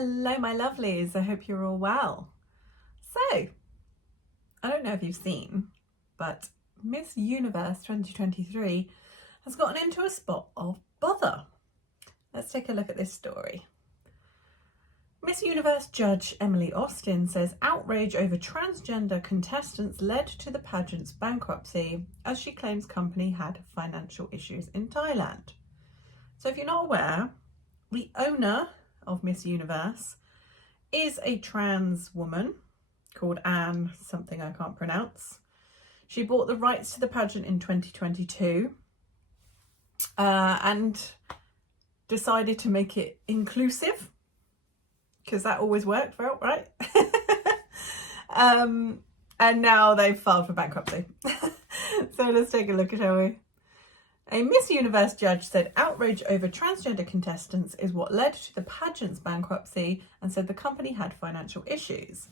Hello, my lovelies. I hope you're all well. So, I don't know if you've seen, but Miss Universe 2023 has gotten into a spot of bother. Let's take a look at this story. Miss Universe judge Emily Austin says outrage over transgender contestants led to the pageant's bankruptcy as she claims company had financial issues in Thailand. So if you're not aware, the owner of Miss Universe is a trans woman called Anne, something I can't pronounce. She bought the rights to the pageant in 2022 and decided to make it inclusive, because that always worked well, right? And now they've filed for bankruptcy. So let's take a look, shall we? A Miss Universe judge said outrage over transgender contestants is what led to the pageant's bankruptcy and said the company had financial issues.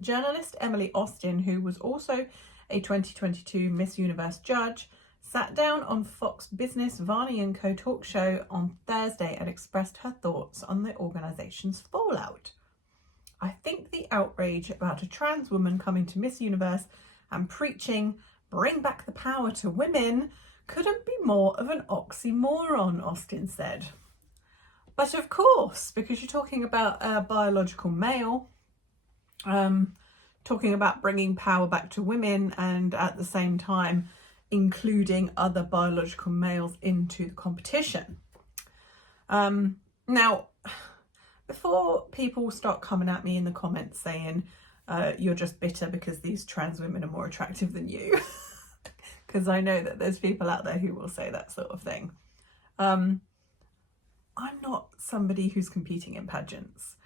Journalist Emily Austin, who was also a 2022 Miss Universe judge, sat down on Fox Business Varney & Co talk show on Thursday and expressed her thoughts on the organisation's fallout. I think the outrage about a trans woman coming to Miss Universe and preaching "bring back the power to women" couldn't be more of an oxymoron, Austin said. But of course, because you're talking about a biological male, talking about bringing power back to women and at the same time including other biological males into the competition. Now, before people start coming at me in the comments saying you're just bitter because these trans women are more attractive than you, because I know that there's people out there who will say that sort of thing. I'm not somebody who's competing in pageants.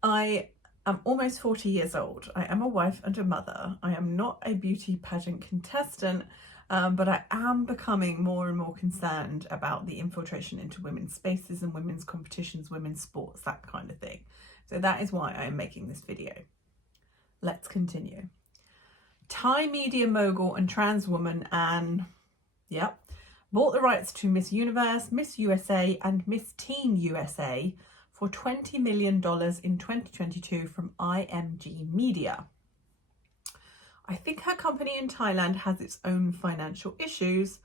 I am almost 40 years old. I am a wife and a mother. I am not a beauty pageant contestant, but I am becoming more and more concerned about the infiltration into women's spaces and women's competitions, women's sports, that kind of thing. So that is why I am making this video. Let's continue. Thai media mogul and trans woman Anne, bought the rights to Miss Universe, Miss USA and Miss Teen USA for $20 million in 2022 from IMG Media. I think her company in Thailand has its own financial issues,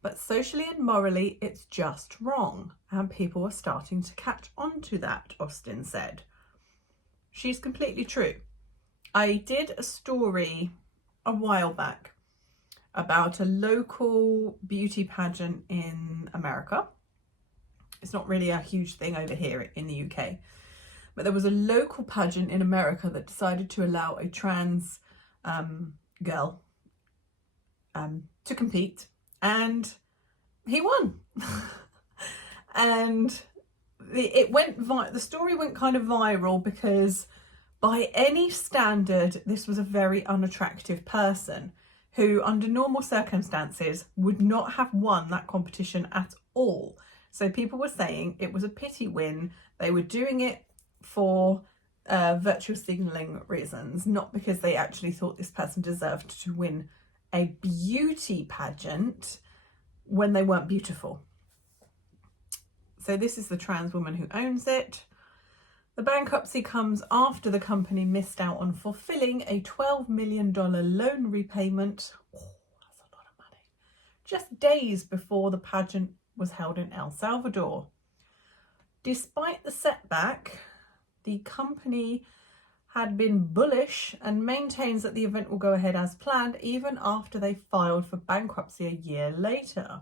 but socially and morally it's just wrong, and people are starting to catch on to that, Austin said. She's completely true. I did a story a while back about a local beauty pageant in America. It's not really a huge thing over here in the UK, but there was a local pageant in America that decided to allow a trans girl to compete, and he won. And the story went kind of viral because by any standard, this was a very unattractive person who, under normal circumstances, would not have won that competition at all. So people were saying it was a pity win. They were doing it for virtue signalling reasons, not because they actually thought this person deserved to win a beauty pageant when they weren't beautiful. So this is the trans woman who owns it. The bankruptcy comes after the company missed out on fulfilling a $12 million loan repayment. Oh, that's a lot of money. Just days before the pageant was held in El Salvador. Despite the setback, the company had been bullish and maintains that the event will go ahead as planned even after they filed for bankruptcy a year later.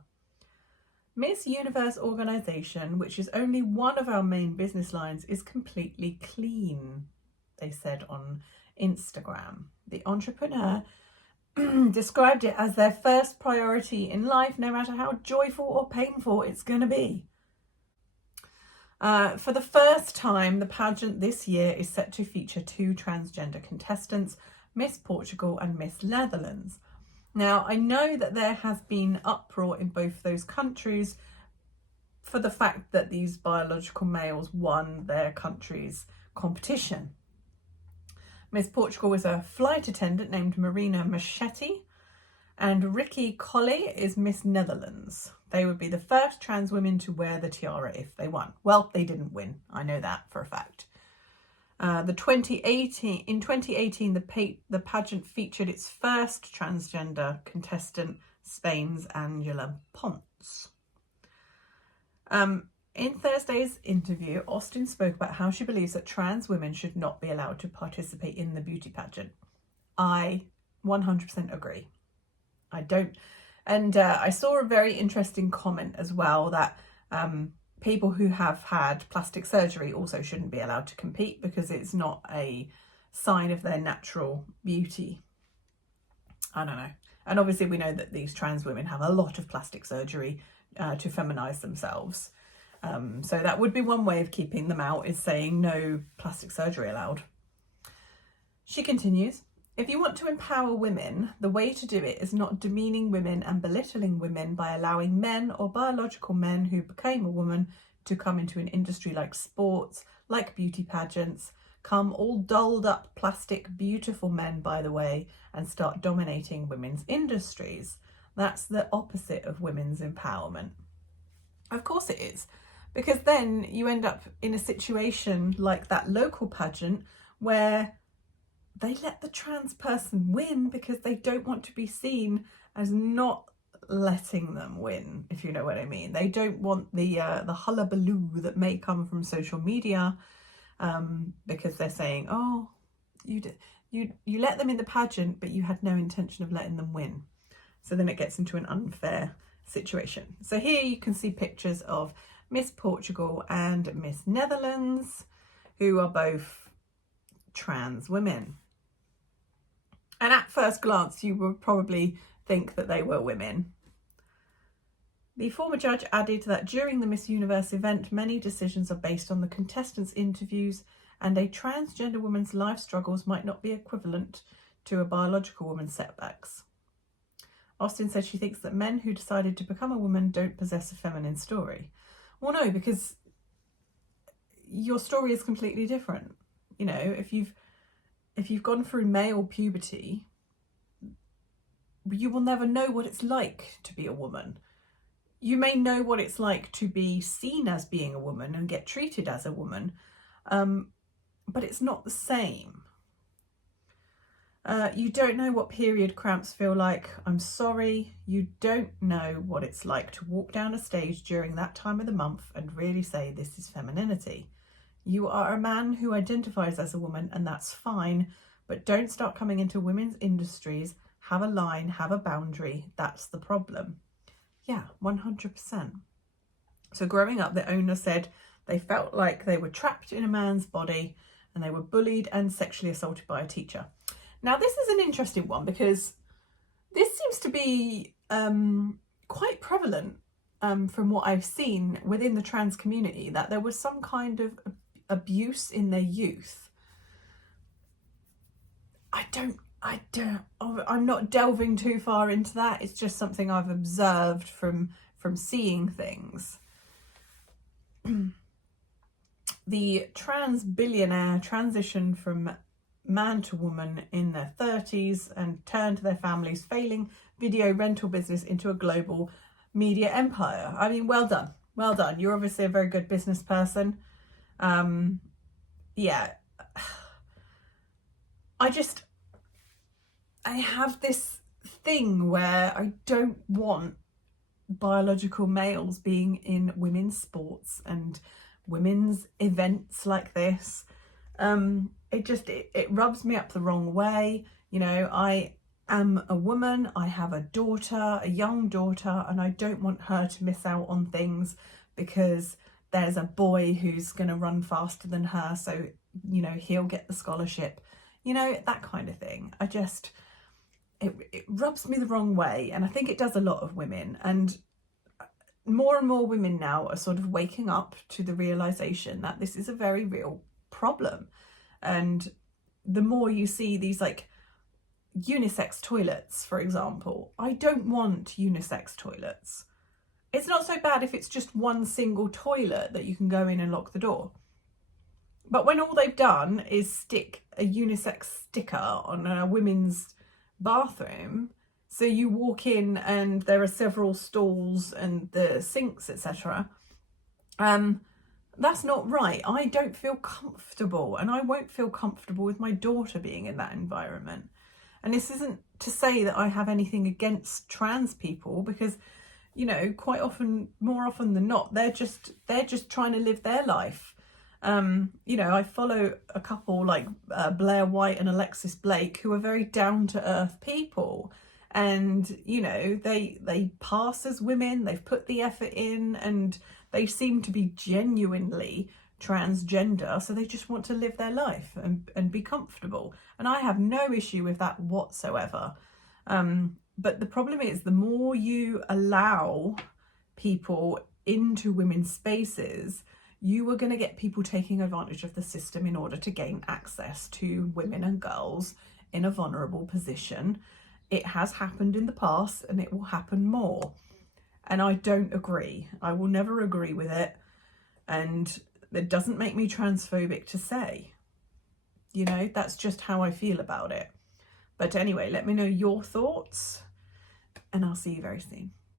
Miss Universe organisation, which is only one of our main business lines, is completely clean, they said on Instagram. The entrepreneur described it as their first priority in life, no matter how joyful or painful it's going to be. For the first time, the pageant this year is set to feature two transgender contestants, Miss Portugal and Miss Netherlands. Now, I know that there has been uproar in both those countries for the fact that these biological males won their country's competition. Miss Portugal is a flight attendant named Marina Machetti, and Ricky Colley is Miss Netherlands. They would be the first trans women to wear the tiara if they won. Well, they didn't win. I know that for a fact. In 2018, the pageant featured its first transgender contestant, Spain's Angela Ponce. In Thursday's interview, Austin spoke about how she believes that trans women should not be allowed to participate in the beauty pageant. I 100% agree. I don't. And I saw a very interesting comment as well that people who have had plastic surgery also shouldn't be allowed to compete because it's not a sign of their natural beauty. I don't know. And obviously we know that these trans women have a lot of plastic surgery to feminize themselves. So that would be one way of keeping them out, is saying no plastic surgery allowed. She continues, if you want to empower women, the way to do it is not demeaning women and belittling women by allowing men or biological men who became a woman to come into an industry like sports, like beauty pageants, come all dolled up plastic beautiful men, by the way, and start dominating women's industries. That's the opposite of women's empowerment. Of course it is, because then you end up in a situation like that local pageant where they let the trans person win because they don't want to be seen as not letting them win, if you know what I mean. They don't want the hullabaloo that may come from social media, because they're saying, oh, you let them in the pageant, but you had no intention of letting them win. So then it gets into an unfair situation. So here you can see pictures of Miss Portugal and Miss Netherlands, who are both trans women. And at first glance, you would probably think that they were women. The former judge added that during the Miss Universe event, many decisions are based on the contestants' interviews, and a transgender woman's life struggles might not be equivalent to a biological woman's setbacks. Austin said she thinks that men who decided to become a woman don't possess a feminine story. Well, no, because your story is completely different. You know, if you've gone through male puberty, you will never know what it's like to be a woman. You may know what it's like to be seen as being a woman and get treated as a woman, but it's not the same. You don't know what period cramps feel like. I'm sorry, you don't know what it's like to walk down a stage during that time of the month and really say this is femininity. You are a man who identifies as a woman, and that's fine, but don't start coming into women's industries. Have a line, have a boundary. That's the problem. Yeah, 100%. So growing up, the owner said they felt like they were trapped in a man's body and they were bullied and sexually assaulted by a teacher. Now, this is an interesting one because this seems to be quite prevalent from what I've seen within the trans community, that there was some kind of abuse in their youth. I'm not delving too far into that. It's just something I've observed from seeing things. The trans billionaire transitioned from man to woman in their 30s and turned their family's failing video rental business into a global media empire. I mean, well done. Well done. You're obviously a very good business person. Yeah. I have this thing where I don't want biological males being in women's sports and women's events like this. It rubs me up the wrong way. You know, I am a woman, I have a daughter, a young daughter, and I don't want her to miss out on things because there's a boy who's going to run faster than her, so, you know, he'll get the scholarship, you know, that kind of thing. It rubs me the wrong way, and I think it does a lot of women, and more women now are sort of waking up to the realization that this is a very real problem. And the more you see these like unisex toilets, for example, I don't want unisex toilets. It's not so bad if it's just one single toilet that you can go in and lock the door. But when all they've done is stick a unisex sticker on a women's bathroom, so you walk in and there are several stalls and the sinks, etc., that's not right. I don't feel comfortable, and I won't feel comfortable with my daughter being in that environment. And this isn't to say that I have anything against trans people, because, you know, quite often, more often than not, they're just trying to live their life. You know, I follow a couple like Blair White and Alexis Blake, who are very down to earth people, and, you know, they pass as women, they've put the effort in, and they seem to be genuinely transgender, so they just want to live their life and be comfortable, and I have no issue with that whatsoever. But the problem is, the more you allow people into women's spaces, you are going to get people taking advantage of the system in order to gain access to women and girls in a vulnerable position. It has happened in the past, and it will happen more. And I don't agree. I will never agree with it. And it doesn't make me transphobic to say. You know, that's just how I feel about it. But anyway, let me know your thoughts, and I'll see you very soon.